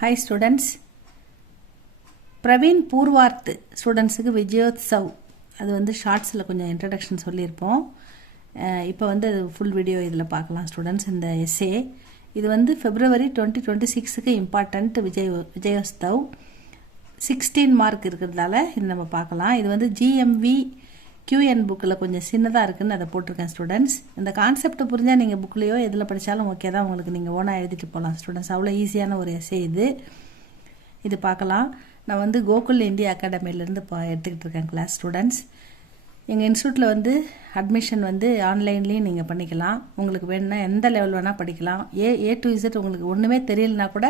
Hi students, Praveen Purvardh ஸ்டூடெண்ட்ஸுக்கு விஜயோத்சவ் அது வந்து ஷார்ட்ஸில் கொஞ்சம் இன்ட்ரடக்ஷன் சொல்லியிருப்போம். இப்போ வந்து அது ஃபுல் வீடியோ இதில் பார்க்கலாம் ஸ்டூடெண்ட்ஸ். இந்த எஸ்ஏ இது வந்து February 2026க்கு இம்பார்ட்டண்ட் விஜயோத்சவ் 16 மார்க் இருக்கிறதால இது நம்ம பார்க்கலாம். இது வந்து GMV QN புக்கில் கொஞ்சம் சின்னதாக இருக்குதுன்னு அதை போட்டிருக்கேன் ஸ்டூடெண்ட்ஸ். இந்த கான்செப்ட் புரிஞ்சால் நீங்கள் புக்லேயோ எதில் படித்தாலும் ஓகே தான், உங்களுக்கு நீங்கள் ஓனாக எழுதிட்டு போகலாம் ஸ்டூடெண்ட்ஸ். அவ்வளோ ஈஸியான ஒரு எஸ்ஏ இது பார்க்கலாம். நான் வந்து கோகுல் இந்தியா அகாடமிலேருந்து எடுத்துக்கிட்டு இருக்கேன் கிளாஸ் ஸ்டூடெண்ட்ஸ். எங்கள் இன்ஸ்டியூட்டில் வந்து அட்மிஷன் வந்து ஆன்லைன்லேயும் நீங்கள் பண்ணிக்கலாம். உங்களுக்கு வேணும்னா எந்த லெவல் வேணால் படிக்கலாம். A to Z உங்களுக்கு ஒன்றுமே தெரியலனா கூட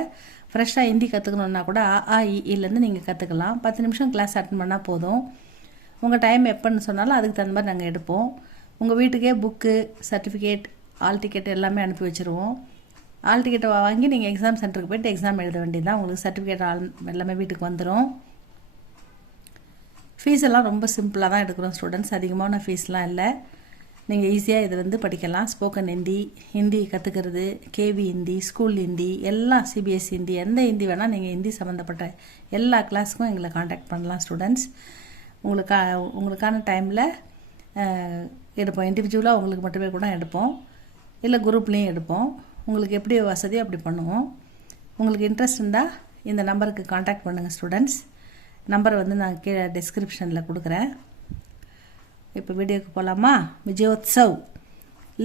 ஃப்ரெஷ்ஷாக ஹிந்தி கற்றுக்கணுன்னா கூட AAEலேருந்து நீங்கள் கற்றுக்கலாம். 10 நிமிஷம் கிளாஸ் அட்டன் பண்ணால் போதும். உங்கள் டைம் எப்போன்னு சொன்னாலும் அதுக்கு தகுந்த மாதிரி நாங்கள் எடுப்போம். உங்கள் வீட்டுக்கே புக்கு, சர்டிஃபிகேட், ஆல் டிக்கெட் எல்லாமே அனுப்பி வச்சுருவோம். ஆல் டிக்கெட்டை வாங்கி நீங்கள் எக்ஸாம் சென்டருக்கு போய்ட்டு எக்ஸாம் எழுத வேண்டியது தான். உங்களுக்கு சர்டிஃபிகேட் எல்லாமே வீட்டுக்கு வந்துடும். ஃபீஸ் எல்லாம் ரொம்ப சிம்பிளாக தான் எடுக்கிறோம் ஸ்டூடெண்ட்ஸ். அதிகமான ஃபீஸ்லாம் இல்லை. நீங்கள் ஈஸியாக இதில் வந்து படிக்கலாம். ஸ்போக்கன் ஹிந்தி கற்றுக்கிறது, KV ஹிந்தி, ஸ்கூல் ஹிந்தி, எல்லாம் CBSE ஹிந்தி, எந்த ஹிந்தி வேணால் நீங்கள் ஹிந்தி சம்மந்தப்பட்ட எல்லா கிளாஸுக்கும் எங்களை காண்டாக்ட் பண்ணலாம் ஸ்டூடெண்ட்ஸ். உங்களுக்கான டைமில் எடுப்போம். இண்டிவிஜுவலாக உங்களுக்கு மட்டுமே கூட எடுப்போம், இல்லை குரூப்லேயும் எடுப்போம். உங்களுக்கு எப்படி வசதியோ அப்படி பண்ணுவோம். உங்களுக்கு இன்ட்ரெஸ்ட் இருந்தால் இந்த நம்பருக்கு காண்டாக்ட் பண்ணுங்கள் ஸ்டூடெண்ட்ஸ். நம்பரை வந்து நான் கீழே டிஸ்கிரிப்ஷனில் கொடுக்குறேன். இப்போ வீடியோக்கு போகலாமா? விஜயோத்சவ்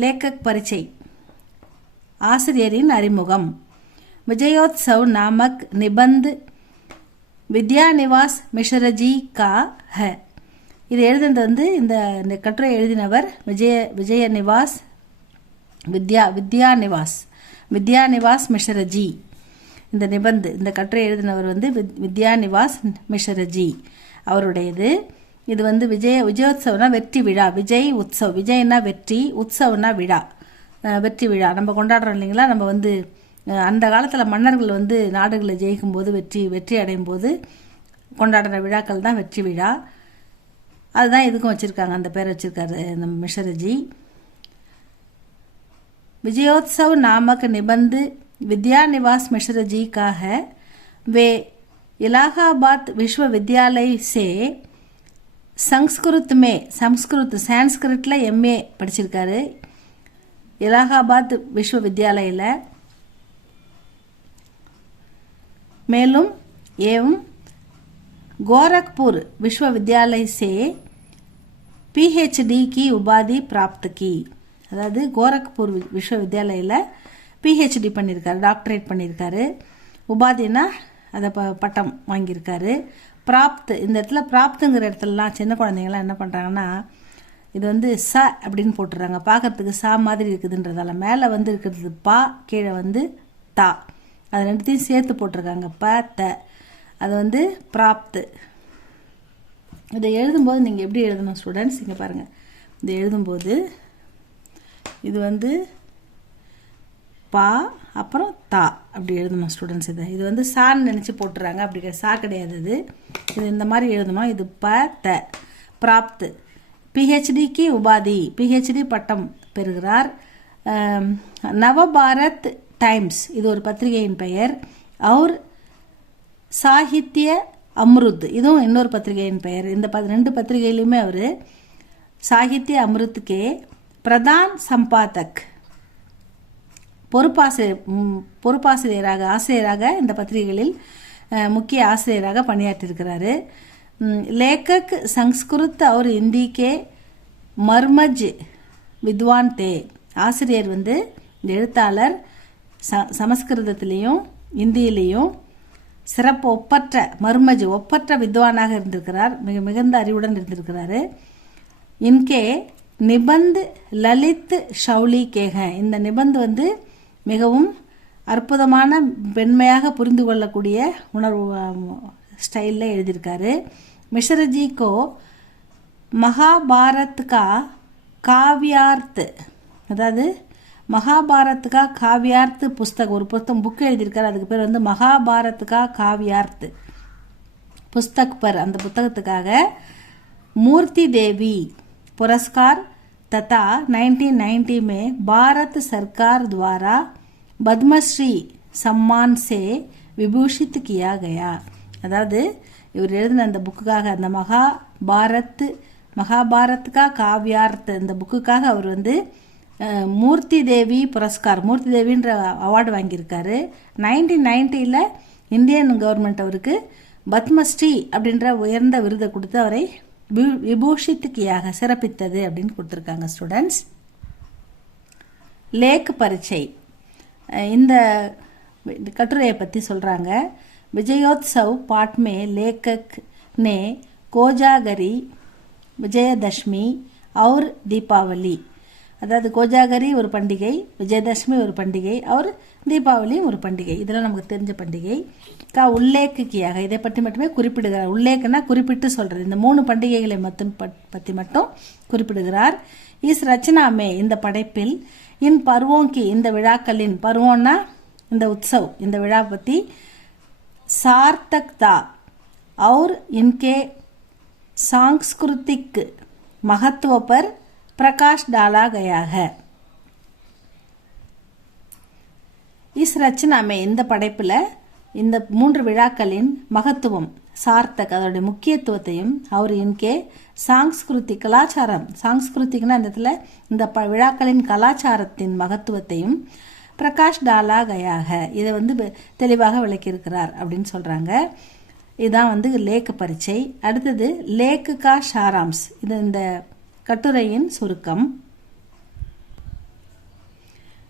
லேக்கக் பரிச்சை, ஆசிரியரின் அறிமுகம். விஜயோத்சவ் நாமக் நிபந்த் வித்யாநிவாஸ் மிஸ்ரஜி கா ஹை. இது எழுதுனது வந்து இந்த கட்டுரை எழுதினவர் வித்யாநிவாஸ் மிஸ்ரஜி. இந்த கட்டுரை எழுதினவர் வந்து வித்யாநிவாஸ் மிஸ்ரஜி அவருடையது. இது வந்து விஜயோத்சவனா வெற்றி விழா. விஜய் உற்சவ், விஜய்னா வெற்றி, உற்சவனா விழா, வெற்றி விழா நம்ம கொண்டாடுறோம் இல்லைங்களா. நம்ம வந்து அந்த காலத்தில் மன்னர்கள் வந்து நாடுகளை ஜெயிக்கும் போது வெற்றி அடையும் போது கொண்டாடுற விழாக்கள் தான் வெற்றி விழா. அதுதான் இதுக்கும் வச்சுருக்காங்க, அந்த பேர் வச்சுருக்காரு நம்ம மிஸ்ரஜி. விஜயோத்சவ் நாமक निबंध विद्यानिवास मिश्र जी का है. वे इलाहाबाद विश्वविद्यालय से சான்ஸ்கிரிட்டில் MA படிச்சிருக்காரு. இலாகாபாத் விஸ்வவித்யாலயில். மேலும் एवं गोरखपुर विश्वविद्यालय से PhD की उपाधि प्राप्त की. அதாவது கோரக்பூர் விஸ்வவித்யாலயில் PhD பண்ணியிருக்காரு, டாக்டரேட் பண்ணியிருக்காரு. உபாதினா அதை பட்டம் வாங்கியிருக்காரு. பிராப்த், இந்த இடத்துல பிராப்துங்கிற இடத்துலலாம் சின்ன குழந்தைங்களாம் என்ன பண்ணுறாங்கன்னா இது வந்து அப்படின்னு போட்டுறாங்க. பார்க்கறதுக்கு மாதிரி இருக்குதுன்றதால மேலே வந்து இருக்கிறது பா, கீழே வந்து தா, அது ரெண்டுத்தையும் சேர்த்து போட்டிருக்காங்க த. அது வந்து பிராப்து. இதை எழுதும்போது நீங்கள் எப்படி எழுதணும் ஸ்டூடெண்ட்ஸ்? இங்கே பாருங்கள், இதை எழுதும்போது இது வந்து பா அப்புறம் தா அப்படி எழுதணும் ஸ்டூடெண்ட்ஸ். இது வந்து சான்னு நினச்சி போட்டுறாங்க, அப்படி கிடையாது. இது இந்த மாதிரி எழுதணும். இது த பிராப்து. PhDக்கு உபாதி, PhD பட்டம் பெறுகிறார். நவபாரத் டைம்ஸ் இது ஒரு பத்திரிகையின் பெயர். அவர் சாகித்ய அம்ருத் இதுவும் இன்னொரு பத்திரிகையின் பெயர். இந்த 2 பத்திரிகையிலுமே அவர் சாகித்ய அம்ருத்துக்கே பிரதான் சம்பாதக், ஆசிரியராக இந்த பத்திரிகைகளில் முக்கிய ஆசிரியராக பணியாற்றியிருக்கிறாரு. லேக்கக் சம்ஸ்கிருத் और हिंदी के மர்மஜ் வித்வான் தே. ஆசிரியர் வந்து இந்த எழுத்தாளர் சமஸ்கிருதத்திலையும் இந்தியிலையும் சிறப்பு ஒப்பற்ற வித்வானாக இருந்திருக்கிறார். மிகுந்த அறிவுடன் இருந்திருக்கிறாரு. இன்கே நிபந்த் லலித் ஷவுலி கேக. இந்த நிபந்த் வந்து மிகவும் அற்புதமான பெண்மையாக புரிந்து கொள்ளக்கூடிய உணர்வு ஸ்டைலில் எழுதியிருக்காரு. மிஸ்ரஜி கோ மகாபாரத் கா காவியார்த், அதாவது மகாபாரத் கா காவியார்த் புஸ்தகம், ஒரு புக் எழுதியிருக்காரு. அதுக்கு பேர் வந்து மகாபாரத் கா காவியார்த் புஸ்தக் பர். அந்த புத்தகத்துக்காக மூர்த்தி தேவி पुरस्कार तथा 1990 में भारत सरकार द्वारा पद्मश्री सम्मान से விபூஷித் கியா கயா. அதாவது இவர் எழுதின அந்த புக்குக்காக, அந்த மகாபாரத்கா காவ்யார்த் இந்த புக்குக்காக அவர் வந்து மூர்த்தி தேவி புரஸ்கார், மூர்த்தி தேவின்ற அவார்டு வாங்கியிருக்காரு. 1990 இந்தியன் கவர்மெண்ட் அவருக்கு பத்மஸ்ரீ அப்படின்ற உயர்ந்த விருதை கொடுத்து அவரை விபூஷித்துக்கியாக சிறப்பித்தது அப்படின்னு கொடுத்துருக்காங்க ஸ்டூடெண்ட்ஸ். லேக் பரீட்சை இந்த கட்டுரையை பற்றி சொல்கிறாங்க. விஜயோத்சவ் பாட்மே லேக்கக் நே கோஜாகரி விஜயதஷ்மி और தீபாவளி. அதாவது கோஜாகரி ஒரு பண்டிகை, விஜயதசமி ஒரு பண்டிகை, அவர் தீபாவளி ஒரு பண்டிகை. இதெல்லாம் நமக்கு தெரிஞ்ச பண்டிகை. உல்லேக்கியாக இதை பற்றி மட்டுமே குறிப்பிடுகிறார். உல்லேக்குன்னா குறிப்பிட்டு சொல்றது. இந்த 3 பண்டிகைகளை பற்றி மட்டும் குறிப்பிடுகிறார். இஸ் ரச்சனாமே இந்த படைப்பில் இன் பருவோங்கி இந்த விழாக்களின், பருவோன்னா இந்த உற்சவ், இந்த விழா பற்றி सार्थकता और इनके सांस्कृतिक महत्व पर प्रकाश डाला गया है. इस रचना में இந்த படைப்புல இந்த 3 விழாக்களின் மகத்துவம், சார்த்தக் அதோட முக்கியத்துவத்தையும், அவர் இன்கே சாங்ஸ்கிருதிக் கலாச்சாரம், சாங்ஸ்கிருதிக்னா இந்த இடத்துல இந்த விழாக்களின் கலாச்சாரத்தின் மகத்துவத்தையும் பிரகாஷ் டாலா கயாக இதை வந்து தெளிவாக விளக்கியிருக்கிறார் அப்படின்னு சொல்கிறாங்க. இதுதான் வந்து லேக் பரீட்சை. அடுத்தது லேக்கு கா ஷாராம்ஸ், இது இந்த கட்டுரையின் சுருக்கம்.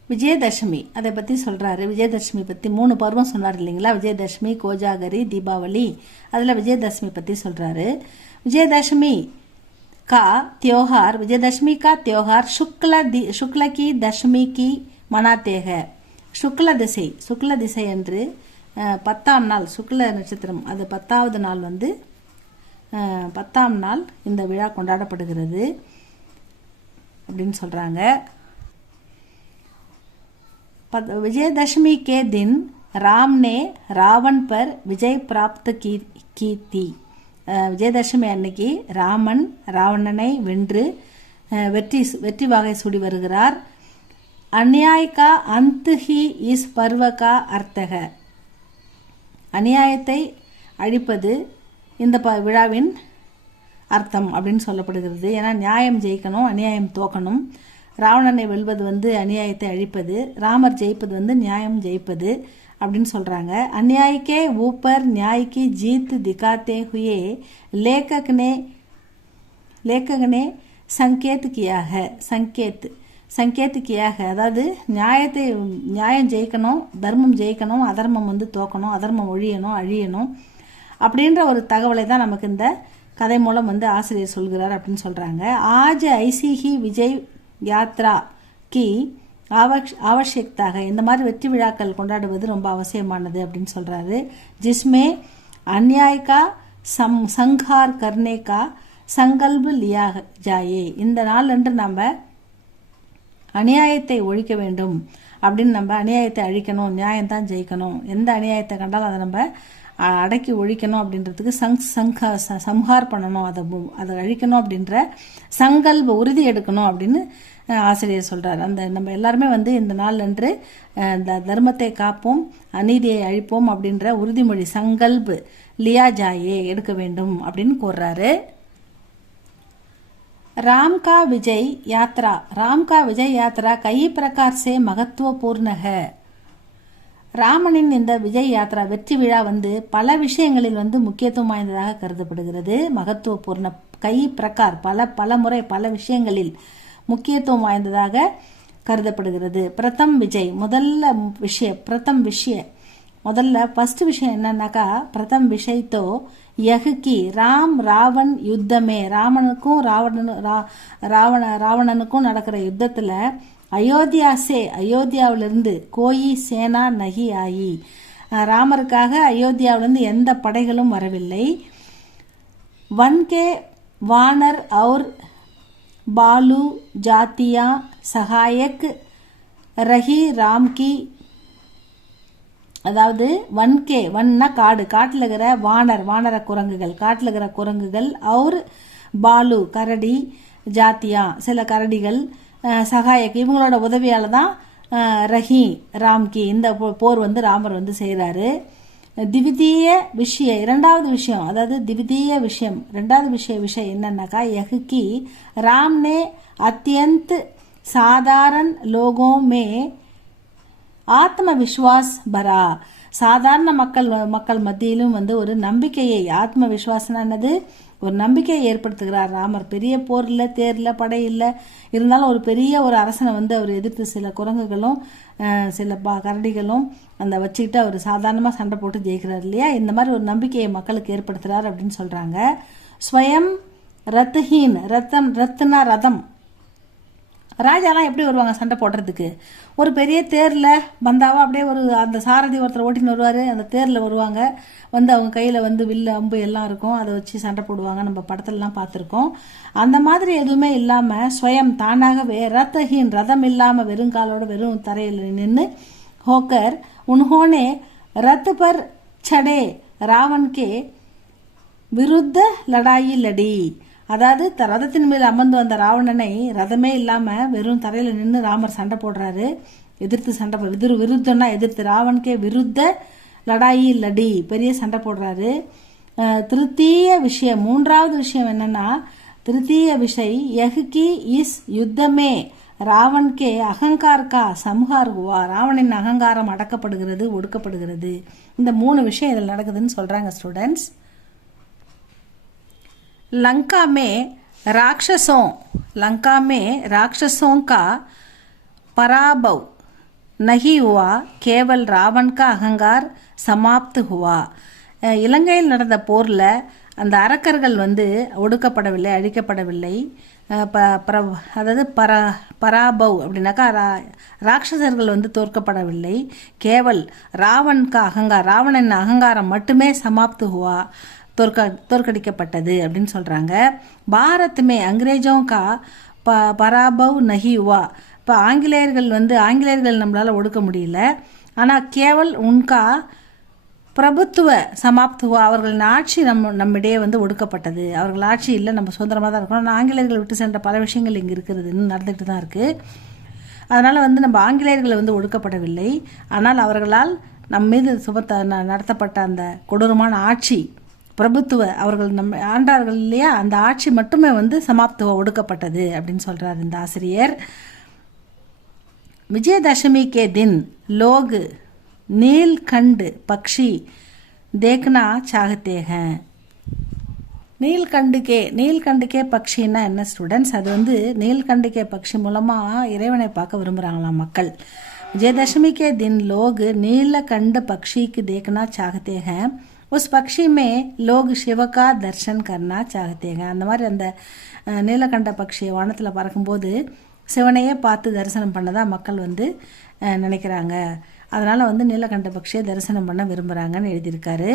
விஜயதசமி அதை பற்றி சொல்கிறாரு. விஜயதசமி பற்றி 3 பருவம் சொன்னார் இல்லைங்களா, விஜயதசமி, கோஜாகரி, தீபாவளி. அதில் விஜயதசமி பற்றி சொல்கிறாரு. விஜயதசமி கா त्योहार, விஜயதசமி கா त्योहार शुक्ल की दशमी की மனாத்தே ஹை. சுக்ல திசை என்று 10ஆம் நாள், சுக்ல நட்சத்திரம், அது 10வது நாள் வந்து 10ஆம் நாள் இந்த விழா கொண்டாடப்படுகிறது அப்படின்னு சொல்றாங்க. विजयदशमी के दिन राम ने रावण पर विजय प्राप्त की थी. விஜயதசமி அன்னைக்கு ராமன் ராவணனை வென்று வெற்றி வாகை சூடி வருகிறார். अन्याय का अंत ही इस पर्व का अर्थ है. அநியாயத்தை அழிப்பது இந்த விழாவின் அர்த்தம் அப்படின்னு சொல்லப்படுகிறது. ஏன்னா நியாயம் ஜெயிக்கணும், அநியாயம் தோக்கணும். ராவணனை வெல்வது வந்து அநியாயத்தை அழிப்பது, ராமர் ஜெயிப்பது வந்து நியாயம் ஜெயிப்பது அப்படின்னு சொல்றாங்க. अन्याय ऊपर न्याय की जीत दिखाते हुए लेखक ने संकेत किया है. சங்கேத் கியாக, அதாவது நியாயம் ஜெயிக்கணும், தர்மம் ஜெயிக்கணும், அதர்மம் வந்து தோக்கணும், அதர்மம் ஒழியணும், அழியணும் அப்படின்ற ஒரு தகவலை தான் நமக்கு இந்த கதை மூலம் வந்து ஆசிரியர் சொல்கிறார் அப்படின்னு சொல்றாங்க. ஆஜ் ஐசிஹி விஜய் யாத்ரா கி आवश्यकता இந்த மாதிரி வெற்றி விழாக்கள் கொண்டாடுவது ரொம்ப அவசியமானது அப்படின்னு சொல்றாரு. जिसमें अन्याय का संहार करने का संकल्प लिया जाए. இந்த நாள் அன்று நம்ம அநியாயத்தை ஒழிக்க வேண்டும் அப்படின்னு, நம்ம அநியாயத்தை அழிக்கணும், நியாயம்தான் ஜெயிக்கணும், எந்த அநியாயத்தை கண்டாலும் அதை நம்ம அடக்கி ஒழிக்கணும் அப்படின்றதுக்கு சம்ஹார் பண்ணணும், அதை அழிக்கணும் அப்படின்ற சங்கல்ப உறுதி எடுக்கணும் அப்படின்னு ஆசிரியர் சொல்றார். அந்த நம்ம எல்லாருமே வந்து இந்த நாள் அன்று இந்த தர்மத்தை காப்போம், அநீதியை அழிப்போம் அப்படின்ற உறுதிமொழி சங்கல்ப் லியா ஜாயே எடுக்க வேண்டும் அப்படின்னு கூறுறாரு. राम का विजय यात्रा कई प्रकार से महत्वपूर्ण है. ராமனின் இந்த விஜய் யாத்ரா வெற்றி விழா வந்து பல விஷயங்களில் வந்து முக்கியத்துவம் வாய்ந்ததாக கருதப்படுகிறது. மகத்துவபூர்ண கை பிரகார் பல முறை பல விஷயங்களில் முக்கியத்துவம் வாய்ந்ததாக கருதப்படுகிறது. பிரதம் விஜய் முதல்ல ஃபர்ஸ்ட் விஷயம் என்னன்னாக்கா, பிரதம் விஷயத்தோ யஹ்கி ராம் ராவன் யுத்தமே, ராமனுக்கும் ராவணனுக்கும் நடக்கிற யுத்தத்துல அயோத்தியாவிலிருந்து கோயி சேனா நகி ஆயி, ராமருக்காக அயோத்தியாவிலிருந்து எந்த படைகளும் வரவில்லை. வன்கே வானர் और பாலு ஜாத்தியா சகாயக் ரஹி ராம் கி, அதாவது வன்னா காடு, காட்டில் இருக்கிற வானர குரங்குகள், காட்டில் இருக்கிற குரங்குகள், और பாலு கரடி, ஜாத்தியா சில கரடிகள், சகாயக் இவங்களோட உதவியால தான் ரஹி ராம்கி இந்த போர் வந்து ராமர் வந்து செய்கிறாரு. திவிதீய விஷய இரண்டாவது விஷயம், அதாவது திவிதீய விஷயம் ரெண்டாவது விஷயம் என்னன்னாக்கா யஹ்கி राम ने अत्यंत साधारण लोगों में ஆத்மவிஸ்வாஸ் பரா, சாதாரண மக்கள் மத்தியிலும் வந்து ஒரு நம்பிக்கையை, ஆத்ம விஸ்வாசனானது ஒரு நம்பிக்கையை ஏற்படுத்துகிறார் ராமர். பெரிய போர் இல்லை, தேர் இல்லை, படை இல்லை, இருந்தாலும் ஒரு பெரிய ஒரு அரசனை வந்து அவர் எதிர்த்து சில குரங்குகளும் சில கரடிகளும் அந்த வச்சுக்கிட்டு அவர் சாதாரணமாக சண்டை போட்டு ஜெயிக்கிறார் இல்லையா. இந்த மாதிரி ஒரு நம்பிக்கையை மக்களுக்கு ஏற்படுத்துகிறார் அப்படின்னு சொல்கிறாங்க. ஸ்வயம் ரத்ஹீன், ரத்னா ரதம், ராஜாலாம் எப்படி வருவாங்க சண்டை போடுறதுக்கு? ஒரு பெரிய தேரில் வந்தாவா அப்படியே ஒரு அந்த சாரதி ஒருத்தர் ஓட்டின்னு வருவார், அந்த தேரில் வருவாங்க, வந்து அவங்க கையில் வந்து வில்லு அம்பு எல்லாம் இருக்கும், அதை வச்சு சண்டை போடுவாங்க, நம்ம படத்துலலாம் பார்த்துருக்கோம். அந்த மாதிரி எதுவுமே இல்லாமல் ஸ்வயம் தானாகவே ரத்தஹீன், ரதம் இல்லாமல் வெறுங்காலோட வெறும் தரையில் நின்று ஹோக்கர் உன்ஹோனே ரத் பர் சடே ராவன்கே விருத்த லடாயி லடி, அதாவது ரதத்தின் மேல் அமர்ந்து வந்த ராவணனை ரதமே இல்லாமல் வெறும் தரையில் நின்று ராமர் சண்டை போடுறாரு, எதிர்த்து சண்டை விருத்தம்னா எதிர்த்து, ராவனுக்கே விருத்த லடாயி லடி, பெரிய சண்டை போடுறாரு. திருத்தீய விஷயம் மூன்றாவது விஷயம் என்னன்னா திருத்தீய விஷய் யஹ்கி இஸ் யுத்தமே ராவன்கே அகங்கார் கா சம்ஹார் ஹுவா, ராவணின் அகங்காரம் அடக்கப்படுகிறது, ஒடுக்கப்படுகிறது. இந்த 3 விஷயம் இதில் நடக்குதுன்னு சொல்றாங்க ஸ்டூடெண்ட்ஸ். लंका में राक्षसों का पराभव नहीं हुआ, केवल रावण का अहंकार समाप्त हुआ. இலங்கையில் நடந்த போரில் அந்த அரக்கர்கள் வந்து ஒடுக்கப்படவில்லை, அழிக்கப்படவில்லை. அதாவது பராபவ் அப்படின்னாக்கா ராட்சசர்கள் வந்து தோற்கப்படவில்லை. கேவல் ராவன்கா அகங்கார், ராவணன் அகங்காரம் மட்டுமே சமாப்து ஹுவா, தோற்கடிக்கப்பட்டது அப்படின்னு சொல்கிறாங்க. பாரத்மே அங்கிரேஜோங்கா பராபவ் நஹி ஹுவா, இப்போ ஆங்கிலேயர்கள் நம்மளால் ஒடுக்க முடியல, ஆனால் கேவல் உன்கா பிரபுத்துவ சமாப்து ஹுவா, அவர்களின் ஆட்சி நம்மிடையே வந்து ஒடுக்கப்பட்டது. அவர்கள் ஆட்சி இல்லை, நம்ம சுதந்திரமாக தான் இருக்கணும். ஆனால் ஆங்கிலேயர்கள் விட்டு சென்ற பல விஷயங்கள் இங்கே இருக்கிறது, இன்னும் நடந்துகிட்டு தான் இருக்குது. அதனால் வந்து நம்ம ஆங்கிலேயர்களை வந்து ஒடுக்கப்படவில்லை, ஆனால் அவர்களால் நம் மீது நடத்தப்பட்ட அந்த கொடூரமான ஆட்சி பிரபுத்துவ, அவர்கள் நம்ம ஆண்டார்கள் இல்லையா, அந்த ஆட்சி மட்டுமே வந்து சமாப்துவ ஒடுக்கப்பட்டது அப்படின்னு சொல்கிறார் இந்த ஆசிரியர். विजयदशमी के दिन लोग नीलकंठ पक्षी देखना चाहते हैं. நீல்கண்டுக்கே பக்ஷின்னா என்ன ஸ்டூடெண்ட்ஸ்? அது வந்து நீல்கண்டுக்கே பக்ஷி மூலமாக இறைவனை பார்க்க விரும்புகிறாங்களாம் மக்கள். विजयदशमी के दिन लोग नीलकंठ पक्षी को देखना चाहते हैं, उस पक्षी में लोग शिव का दर्शन करना चाहते हैं. அந்த மாதிரி அந்த நீலகண்ட பக்ஷியை வானத்தில் பறக்கும்போது சிவனையே பார்த்து தரிசனம் பண்ணதான் மக்கள் வந்து நினைக்கிறாங்க. அதனால் வந்து நீலகண்ட பக்ஷியை தரிசனம் பண்ண விரும்புகிறாங்கன்னு எழுதியிருக்காரு.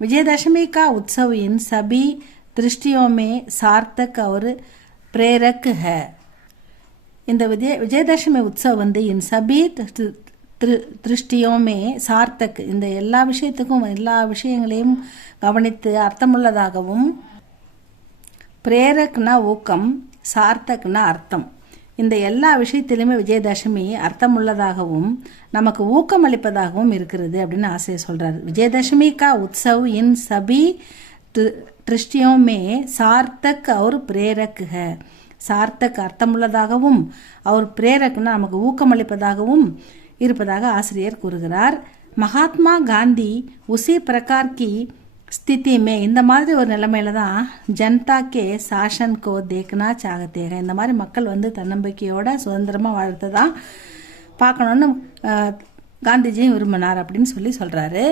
विजयदशमी का उत्सव इन सभी दृष्टियों में सार्थक और प्रेरक है. இந்த விஜயதசமி உற்சவ் வந்து இன் சபி திருஷ்டியோமே சார்த்தக், இந்த எல்லா விஷயத்துக்கும் எல்லா விஷயங்களையும் கவனித்து அர்த்தமுள்ளதாகவும், பிரேரக்னா ஊக்கம், சார்த்தக்னா அர்த்தம், இந்த எல்லா விஷயத்திலுமே விஜயதசமி அர்த்தமுள்ளதாகவும் நமக்கு ஊக்கம் அளிப்பதாகவும் இருக்கிறது அப்படின்னு ஆசிரியர் சொல்றாரு. விஜயதசமி கா உற்சவ் இன் சபி திருஷ்டியோமே சார்த்தக் और प्रेरक है. சார்த்தக் அர்த்தமுள்ளதாகவும், அவர் பிரேரக்னா நமக்கு ஊக்கமளிப்பதாகவும் இருப்பதாக ஆசிரியர் கூறுகிறார். மகாத்மா காந்தி உசி பிரகார் கி ஸ்திதி மே, இந்த மாதிரி ஒரு நிலைமையில தான் ஜனதா கே சாசன் கோ தேக்னா சாகத்தேக, இந்த மாதிரி மக்கள் வந்து தன்னம்பிக்கையோட சுதந்திரமாக வாழ்த்தை தான் பார்க்கணுன்னு காந்திஜியும் விரும்பினார் அப்படின்னு சொல்கிறாரு.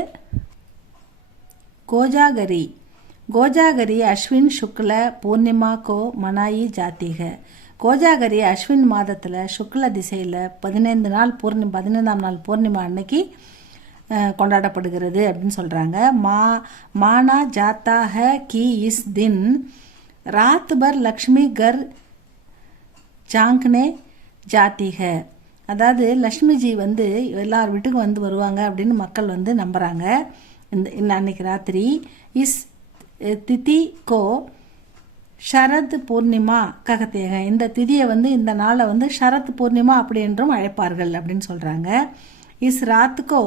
கோஜாகரி அஸ்வின் சுக்ல பூர்ணிமா கோ மனாயி ஜாத்தி है. கோஜாகரி அஸ்வின் மாதத்தில் சுக்ல திசையில் 15ஆம் நாள் பூர்ணிமா அன்னைக்கு கொண்டாடப்படுகிறது அப்படின்னு சொல்கிறாங்க. மானா ஜாத்தா है कि इस दिन रात भर लक्ष्मी घर झांकने जाती है. அதாவது லக்ஷ்மிஜி வந்து எல்லார் வீட்டுக்கும் வந்து வருவாங்க அப்படின்னு மக்கள் வந்து நம்புகிறாங்க. இந்த அன்னைக்கு ராத்திரி இஸ் திதி கோ ஷரத் பூர்ணிமா ககத்தேக, இந்த திதியை வந்து இந்த நாளை வந்து ஷரத் பூர்ணிமா அப்படி என்றும் அழைப்பார்கள் அப்படின்னு சொல்கிறாங்க. இஸ் ராத்துக்கோ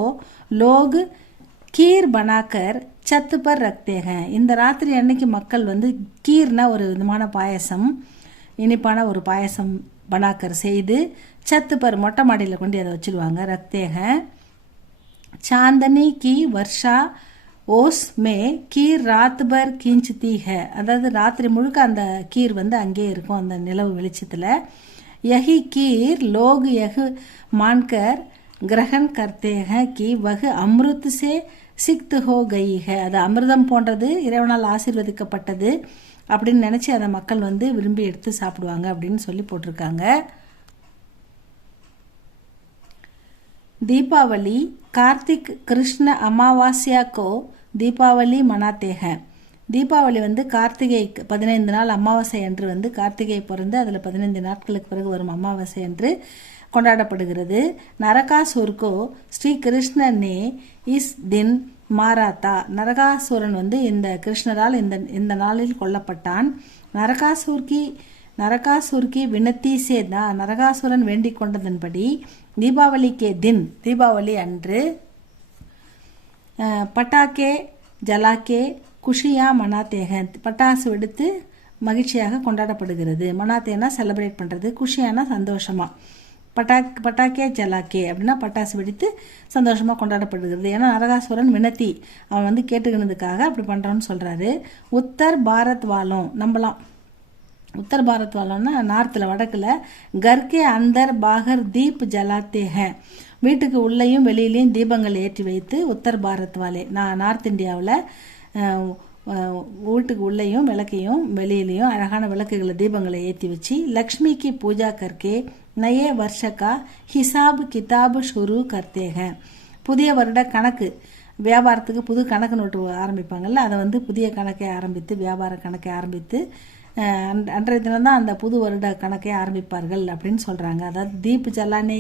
லோக் கீர் பனாக்கர் சத்து பர் ரக்தே ஹேன். இந்த ராத்திரி அன்னைக்கு மக்கள் வந்து கீர்னா ஒரு விதமான பாயசம், இனிப்பான ஒரு பாயசம் பனாக்கர் செய்து சத்து பர் மொட்டை மாடியில் கொண்டு அதை வச்சுருவாங்க. ரக்தே ஹேன். சாந்தனி கி வர்ஷா ஓஸ் மே கீர் ராத் பர் கீஞ்ச்தி ஹே. அதாவது ராத்திரி முழுக்க அந்த கீர் வந்து அங்கே இருக்கும் அந்த நிலவு வெளிச்சத்தில். யஹி கீர் லோக் யஹ் மான்கர் கிரகன் கர்த்தே ஹே கி வஹ் அம்ருத் சே சிக்த் ஹோ கை ஹே. அது அமிர்தம் போன்றது, இறைவனால் ஆசீர்வதிக்கப்பட்டது அப்படின்னு நினச்சி அதை மக்கள் வந்து விரும்பி எடுத்து சாப்பிடுவாங்க அப்படின்னு சொல்லி போட்டிருக்காங்க. தீபாவளி கார்த்திக் கிருஷ்ண அமாவாஸ்யா கோ தீபாவளி மனாத்தே ஹே. தீபாவளி வந்து கார்த்திகை 15 நாள் அமாவாசை அன்று வந்து கார்த்திகை பிறந்து அதில் 15 நாட்களுக்கு பிறகு வரும் அமாவாசை அன்று கொண்டாடப்படுகிறது. நரகாசுர்கோ ஸ்ரீ கிருஷ்ணனே இஸ் தின் மாராத்தா. நரகாசுரன் வந்து இந்த கிருஷ்ணரால் இந்த நாளில் கொல்லப்பட்டான். நரகாசுர்கி வினத்தி சேதா. நரகாசுரன் வேண்டிக் கொண்டதன்படி தீபாவளிக்கே தின் தீபாவளி அன்று பட்டாக்கே ஜலாக்கே குஷியா மனாத்தேகன். பட்டாசு வெடித்து மகிழ்ச்சியாக கொண்டாடப்படுகிறது. மனாத்தேனா செலிப்ரேட் பண்ணுறது, குஷியானா சந்தோஷமா. பட்டாக்கே ஜலாக்கே அப்படின்னா பட்டாசு வெடித்து சந்தோஷமாக கொண்டாடப்படுகிறது. ஏன்னா நரகாசுரன் வினத்தி அவன் வந்து கேட்டுக்கினதுக்காக அப்படி பண்ணுறான்னு சொல்கிறாரு. உத்தர் பாரத் வாலம் நம்பலாம். உத்தர் பாரத் வாலம்னா நார்த்தில் வடக்கில் கர்கே அந்தர் பாகர் தீப் ஜலாத்தே ஹே. வீட்டுக்கு உள்ளேயும் வெளியிலையும் தீபங்கள் ஏற்றி வைத்து உத்தர் பாரத் வாலே. நார்த் இந்தியாவில் வீட்டுக்கு உள்ளேயும் விளக்கையும் வெளியிலையும் அழகான விளக்குகளை தீபங்களை ஏற்றி வச்சு லக்ஷ்மிக்கு பூஜா கர்க்கே நயே வருஷக்கா ஹிசாப் கிதாபு ஷுரு கர்த்தே ஹே. புதிய வருட கணக்கு வியாபாரத்துக்கு புது கணக்கு நோட்டு ஆரம்பிப்பாங்கள்ல, அதை வந்து புதிய கணக்கை ஆரம்பித்து வியாபார கணக்கை ஆரம்பித்து அன்றைய தினம் தான் அந்த புது வருட கணக்கை ஆரம்பிப்பார்கள் அப்படின்னு சொல்கிறாங்க. அதாவது தீப் ஜலானே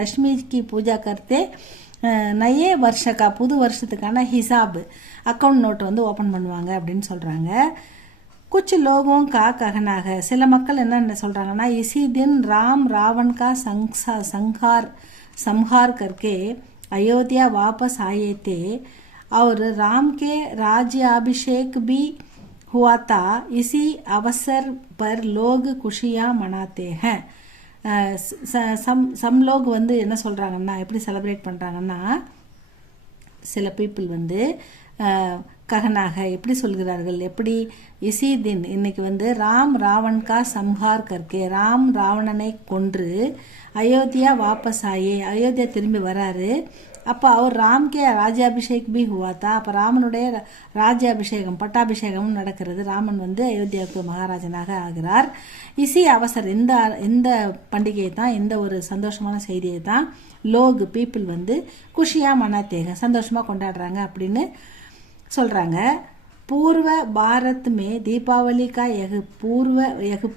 லக்ஷ்மிக்கு பூஜா கர்த்தே நயே வருஷக்கா புது வருஷத்துக்கான ஹிசாப் அக்கௌண்ட் நோட்டை வந்து ஓப்பன் பண்ணுவாங்க அப்படின்னு சொல்கிறாங்க. குச் லோகம் கா ககனாக. சில மக்கள் என்ன சொல்கிறாங்கன்னா, இசி தின் ராம் ராவன் கா சம்ஹார் கர்க்கே अयोध्या वापस आए थे और राम के राज्याभिषेक भी हुआ था. इसी अवसर पर लोग खुशियाँ मनाते हैं. சம் லோக் வந்து என்ன சொல்கிறாங்கன்னா, எப்படி செலிப்ரேட் பண்ணுறாங்கன்னா, சில பீப்புள் வந்து ககனாக எப்படி சொல்கிறார்கள், எப்படி இசி தின் இன்னைக்கு வந்து ராம் ராவன் கா சம்ஹார் கர்க்கே ராம் ராவணனை கொன்று அயோத்தியா வாபஸ் ஆயே அயோத்தியா திரும்பி வராரு. அப்போ அவர் ராம்கே ராஜ்யாபிஷேக் பி ஹுவாத்தா. அப்போ ராமனுடைய ராஜ்யாபிஷேகம் பட்டாபிஷேகமும் நடக்கிறது. ராமன் வந்து அயோத்தியாவுக்கு மகாராஜனாக ஆகிறார். இசி அவசர் இந்த பண்டிகையை தான், இந்த ஒரு சந்தோஷமான செய்தியை தான் லோக் பீப்புள் வந்து குஷியா மனாத்தேக சந்தோஷமாக கொண்டாடுறாங்க அப்படின்னு சொல்கிறாங்க. पूर्व भारत में दीपावली का यह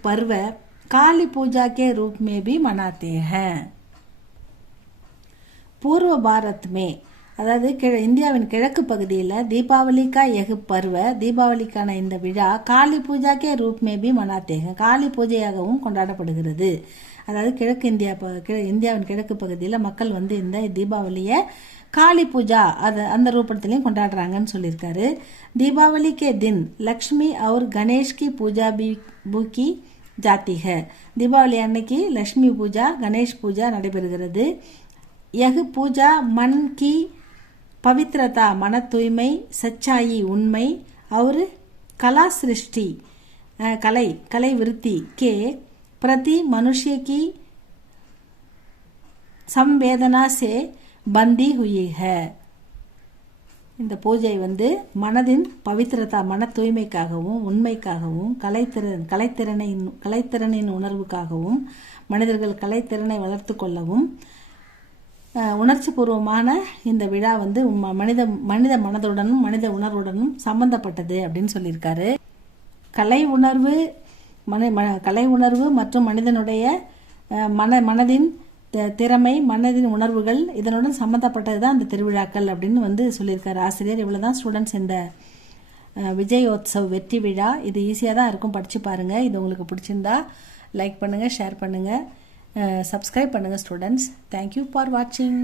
पर्व काली पूजा के रूप में भी मनाते हैं. पूर्व भारत में அதாவது இந்தியாவின் கிழக்கு பகுதியில் தீபாவளிக்கா எகு பருவ தீபாவளிக்கான இந்த விழா காளி பூஜாக்கே ரூப் மேபி மனாத்தேக காளி பூஜையாகவும் கொண்டாடப்படுகிறது. அதாவது இந்தியாவின் கிழக்கு பகுதியில் மக்கள் வந்து இந்த தீபாவளியை காளி பூஜா அந்த ரூபத்திலையும் கொண்டாடுறாங்கன்னு சொல்லியிருக்காரு. தீபாவளி கே தின் லக்ஷ்மி और கணேஷ் की पूजा भी जाती है. தீபாவளி அன்னைக்கு லக்ஷ்மி பூஜா கணேஷ் பூஜா நடைபெறுகிறது. यह पूजा मन की पवित्रता मन तूய்மை सच्चाई उन्மை और कला सृष्टि कலை विरुति के प्रति मनुष्य की संवेदना से बंधी हुई है. இந்த பூஜை வந்து மனதின் பவித்திரதா மன தூய்மைக்காகவும் உண்மைக்காகவும் கலைத்திறனின் உணர்வுக்காகவும் மனிதர்கள் கலைத்திறனை வளர்த்து கொள்ளவும் உணர்ச்சி பூர்வமான இந்த விழா வந்து மனித மனதுடனும் மனித உணர்வுடனும் சம்பந்தப்பட்டது அப்படின்னு சொல்லியிருக்காரு. கலை உணர்வு மற்றும் மனிதனுடைய மனதின் திறமை மனதின் உணர்வுகள் இதனுடன் சம்மந்தப்பட்டது தான் இந்த திருவிழாக்கள் அப்படின்னு வந்து சொல்லியிருக்காரு ஆசிரியர். இவ்வளோதான் ஸ்டூடெண்ட்ஸ் இந்த விஜயோத்சவ் வெற்றி விழா. இது ஈஸியாக தான் இருக்கும், படித்து பாருங்கள். இது உங்களுக்கு பிடிச்சிருந்தா லைக் பண்ணுங்கள், ஷேர் பண்ணுங்கள், சப்ஸ்கிரைப் பண்ணுங்கள் ஸ்டூடெண்ட்ஸ். தேங்க்யூ ஃபார் வாட்சிங்.